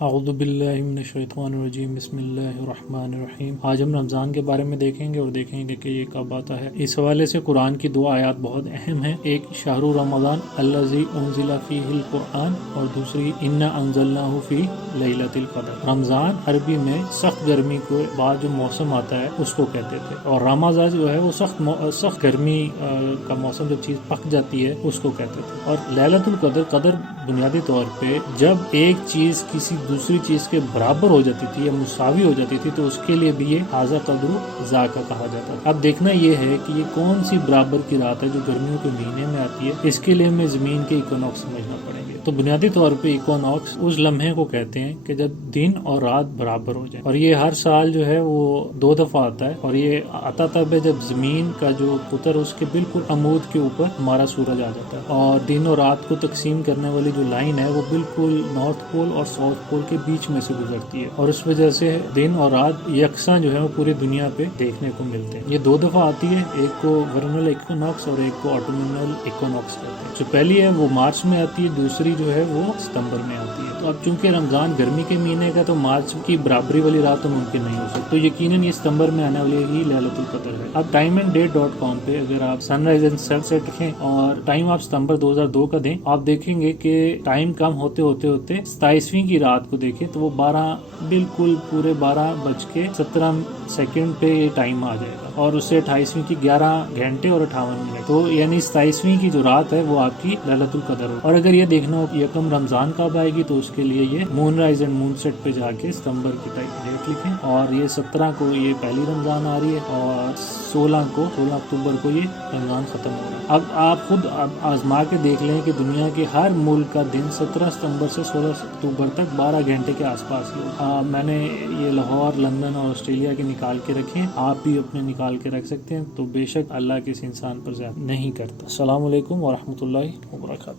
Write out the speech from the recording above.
اعوذ باللہ من الشیطان الرجیم، بسم اللہ الرحمن الرحیم۔ آج ہم رمضان کے بارے میں دیکھیں گے اور دیکھیں گے کہ یہ کب آتا ہے۔ اس حوالے سے قرآن کی دو آیات بہت اہم ہیں، ایک شہر رمضان الذی انزل فیہ القرآن اور دوسری انا انزلناہ فی لیلۃ القدر۔ رمضان عربی میں سخت گرمی کے بعد جو موسم آتا ہے اس کو کہتے تھے، اور رمضان جو ہے وہ سخت گرمی کا موسم، جب چیز پک جاتی ہے اس کو کہتے تھے۔ اور لیلۃ القدر، قدر بنیادی طور پہ جب ایک چیز کسی دوسری چیز کے برابر ہو جاتی تھی یا مساوی ہو جاتی تھی تو اس کے لیے بھی یہ ھذا قدر ذاکا کہا جاتا ہے۔ اب دیکھنا یہ ہے کہ یہ کون سی برابر کی رات ہے جو گرمیوں کے مہینے میں آتی ہے، اس کے لیے ہمیں زمین کے ایکونوکس سمجھنا پڑیں گے۔ تو بنیادی طور پہ ایکونوکس اس لمحے کو کہتے ہیں کہ جب دن اور رات برابر ہو جائے، اور یہ ہر سال جو ہے وہ 2 دفعہ آتا ہے، اور یہ آتا تب ہے جب زمین کا جو قطر اس کے بالکل عمود کے اوپر ہمارا سورج آ جاتا ہے، اور دن اور رات کو تقسیم کرنے والی جو لائن ہے وہ بالکل نارتھ پول اور ساؤتھ پول کے بیچ میں سے گزرتی ہے، اور اس وجہ سے دن اور رات یکساں جو ہے وہ پوری دنیا پہ دیکھنے کو ملتے ہیں۔ یہ 2 دفعہ آتی ہے، ایک کو ورنل ایکونوکس اور ایک کو آٹومنل ایکونوکس کہتے ہیں۔ جو پہلی ہے وہ مارچ میں آتی ہے، دوسری جو ہے وہ ستمبر میں آتی ہے۔ تو اب چونکہ رمضان گرمی کے مہینے کا، تو مارچ کی برابری والی رات تو ممکن نہیں ہو سکتی، تو یقیناً یہ ستمبر میں آنے والی ہی لیلۃ القدر ہے۔ اب timeanddate.com پہ اگر آپ سن رائز اینڈ سن سیٹ رکھیں اور ٹائم آپ ستمبر 2002 کا دیں، آپ دیکھیں گے کہ ٹائم کم ہوتے 27ویں کی رات کو دیکھیں تو وہ بالکل پورے 12:17 پہ یہ ٹائم آ جائے گا، اور اس سے 28ویں کی 11 گھنٹے اور 58 منٹ، تو یعنی 27ویں کی جو رات ہے وہ آپ کی لیلۃ القدر ہو۔ اور اگر یہ دیکھنا ہو کہ یکم رمضان کب آئے گی، تو اس کے لیے یہ مون رائز اینڈ مون سیٹ پہ جا کے ستمبر کی ڈیٹ لکھیں، اور یہ 17 کو یہ پہلی رمضان آ رہی ہے، اور 16 اکتوبر کو یہ رمضان ختم ہو رہا ہے۔ اب آپ خود آزما کے دیکھ لیں کہ دنیا کے ہر ملک کا دن 17 ستمبر سے 16 اکتوبر تک 12 گھنٹے کے آس پاس ہی ہو۔ میں نے یہ لاہور، لندن اور آسٹریلیا کے نکال کے رکھے، آپ بھی اپنے نکال کے رکھ سکتے ہیں، تو بے شک اللہ کسی انسان پر زیادہ نہیں کرتا۔ السلام علیکم ورحمۃ اللہ وبرکاتہ۔